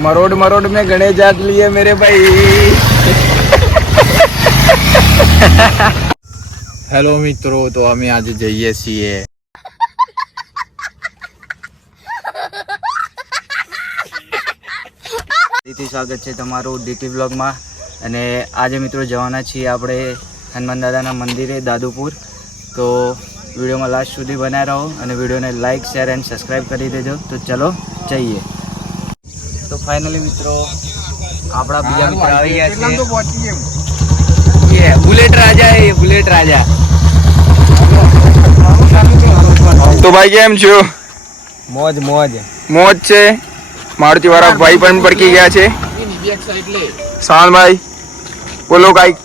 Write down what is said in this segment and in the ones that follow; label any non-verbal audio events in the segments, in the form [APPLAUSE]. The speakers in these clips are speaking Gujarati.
मरोड़ मरोड़ में गणेश जात लिए मेरे भाई હેલો મિત્રો તો અમે આજે જઈએ છીએ ફરીથી સ્વાગત છે તમારું ડીટી બ્લોગમાં અને આજે મિત્રો જવાના છીએ આપણે હનુમાન દાદાના મંદિરે દાદુપુર તો વિડીયોમાં લાસ્ટ સુધી બનાવી રહો અને વિડીયોને લાઇક શેર એન્ડ સબસ્ક્રાઈબ કરી દેજો તો ચલો જઈએ તો ફાઇનલી મિત્રો આપણા બીજા મિત્ર આવી ગયા છે ये बुलेट राजा है ये बुलेट राजा તો ભાઈ કેમ છો મોજ મોજ મોજ છે મારુતિ વાળા ભાઈ પણ પડકી ગયા છે શાનભાઈ બોલો કાંઈક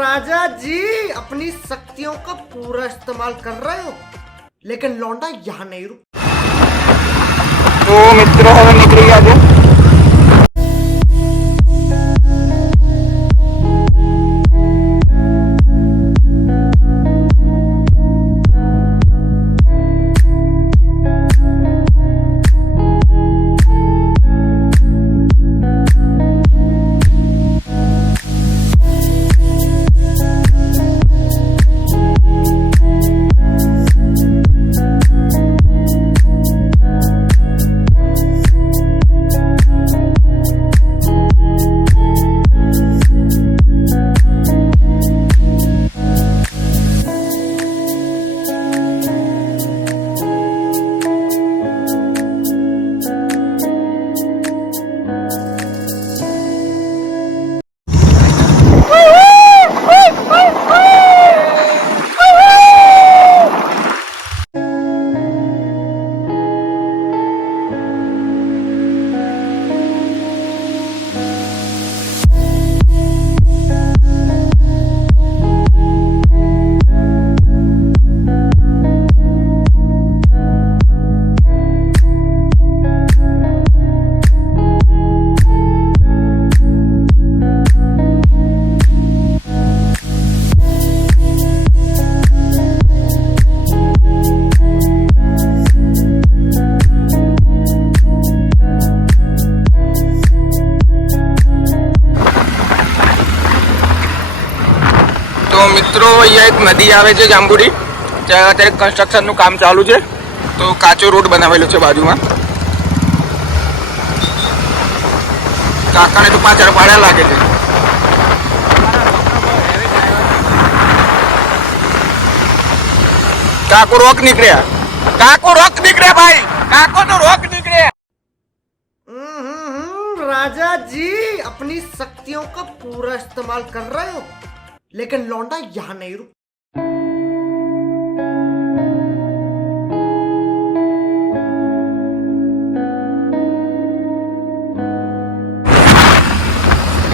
राजा जी अपनी शक्तियों का पूरा इस्तेमाल कर रहे हो लेकिन लौंडा यहाँ नहीं रुक તો મિત્રો હવે નીકળી ગયા છે એક નદી આવે છે જાંબુડી ત્યાં અત્યારે કન્સ્ટ્રક્શનનું કામ ચાલુ છે તો કાચો રોડ બનાવેલો છે બાજુમાં કાકાને તો પાછળ પાડ્યા લાગે છે કાકો રોક નીકળ્યા કાકો રોક નીકળ્યા ભાઈ કાકો તો રોક નીકળ્યા हम्म, राजा जी अपनी शक्तियों का पूरा इस्तेमाल कर रहे हो लेकिन लौंडा यहाँ नहीं रुक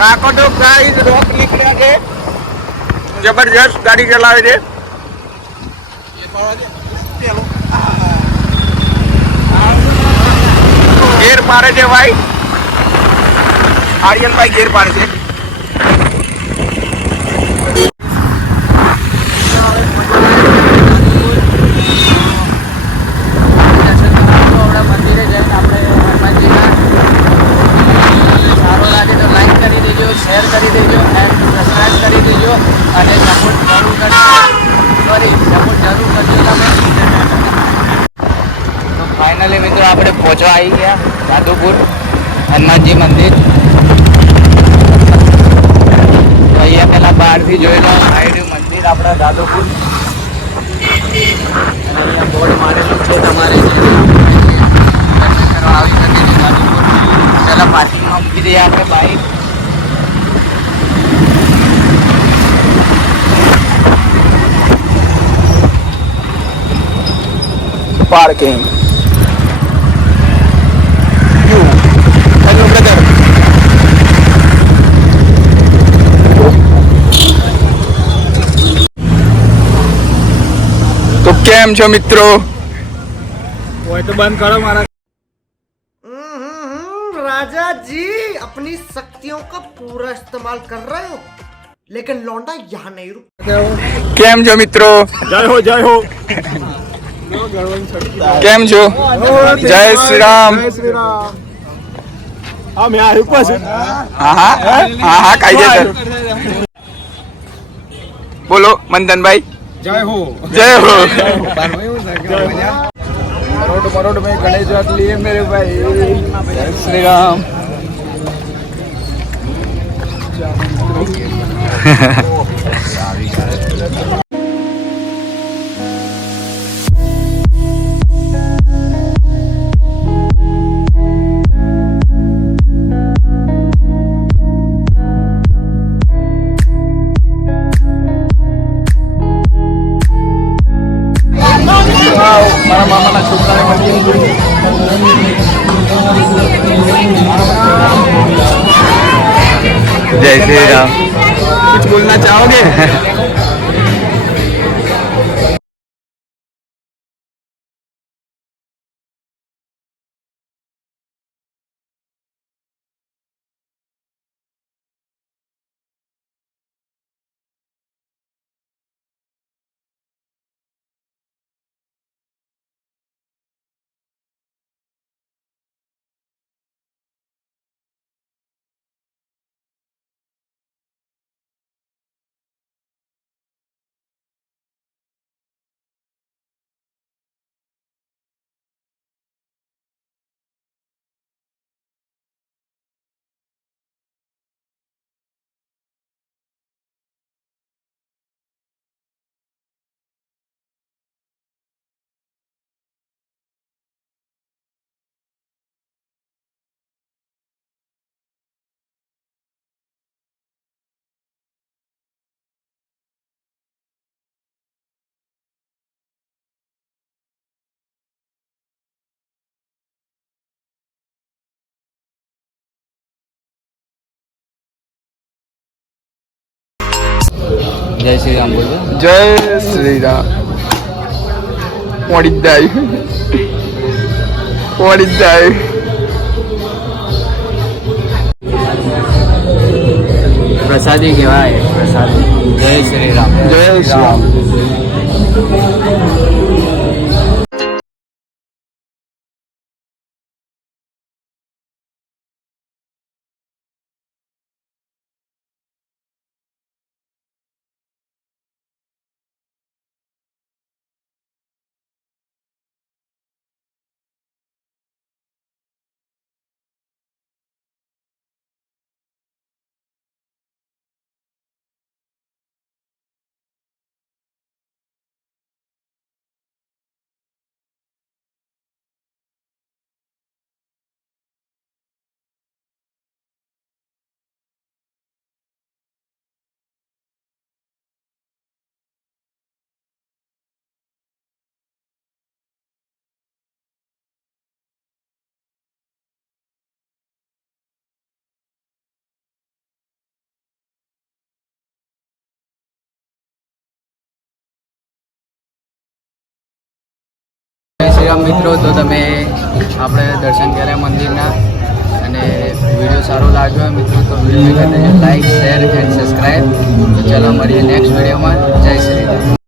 કાકો તો ગાઈસ રોક નીકળ્યા છે. જબરજસ્ત ગાડી ચલાવે છે. ગેર પાડે છે ભાઈ. આર્યનભાઈ ગેર પાડે છે મંદિરે જઈને આપણે હનુમાનજીના સારો લાગે તો લાઈક કરી દેજો શેર કરી દેજો એન્ડ સબસ્ક્રાઈબ કરી દેજો. અને સપોર્ટ જરૂર કરજો. સોરી સપોર્ટ જરૂર કરજો તમે. તો ફાઇનલી મિત્રો આપણે પહોંચવા આવી ગયા. જાદુપુર હનુમાનજી મંદિર. અહીંયા પહેલાં બહારથી જોઈ લો સાઈડ મંદિર આપણા જાદુપુર અને બોર્ડ મારેલું તમારે. પહેલા પાર્કિંગમાં મૂકી દઈએ આપણે bike parking you hello brother તો કેમ છો મિત્રો हम्म, राजा जी अपनी शक्तियों का पूरा इस्तेमाल कर रहे हो लेकिन लौंडा यहाँ नहीं रुक કેમ છો મિત્રો જય હો જય હો [LAUGHS] કેમ છો? જય શ્રી રામ. બોલો મંદનભાઈ. જય હો. જય હો. મરોડ મરોડ મેં ગણેશ વાત લીએ મેરે ભાઈ. જય શ્રી રામ. जय श्री राम कुछ बोलना चाहोगे જય શ્રી રામ બોલો. જય શ્રી રામ. પડી જાય પડી જાય પ્રસાદી કહેવાય પ્રસાદી. જય શ્રી રામ. જય શ્રી રામ. રામ મિત્રો, તો તમે આપણે દર્શન કર્યા મંદિરના અને વીડિયો સારો લાગ્યો હોય મિત્રો, તો video like share and subscribe તો ચાલો મળીએ નેક્સ્ટ વિડીયોમાં. જય શ્રી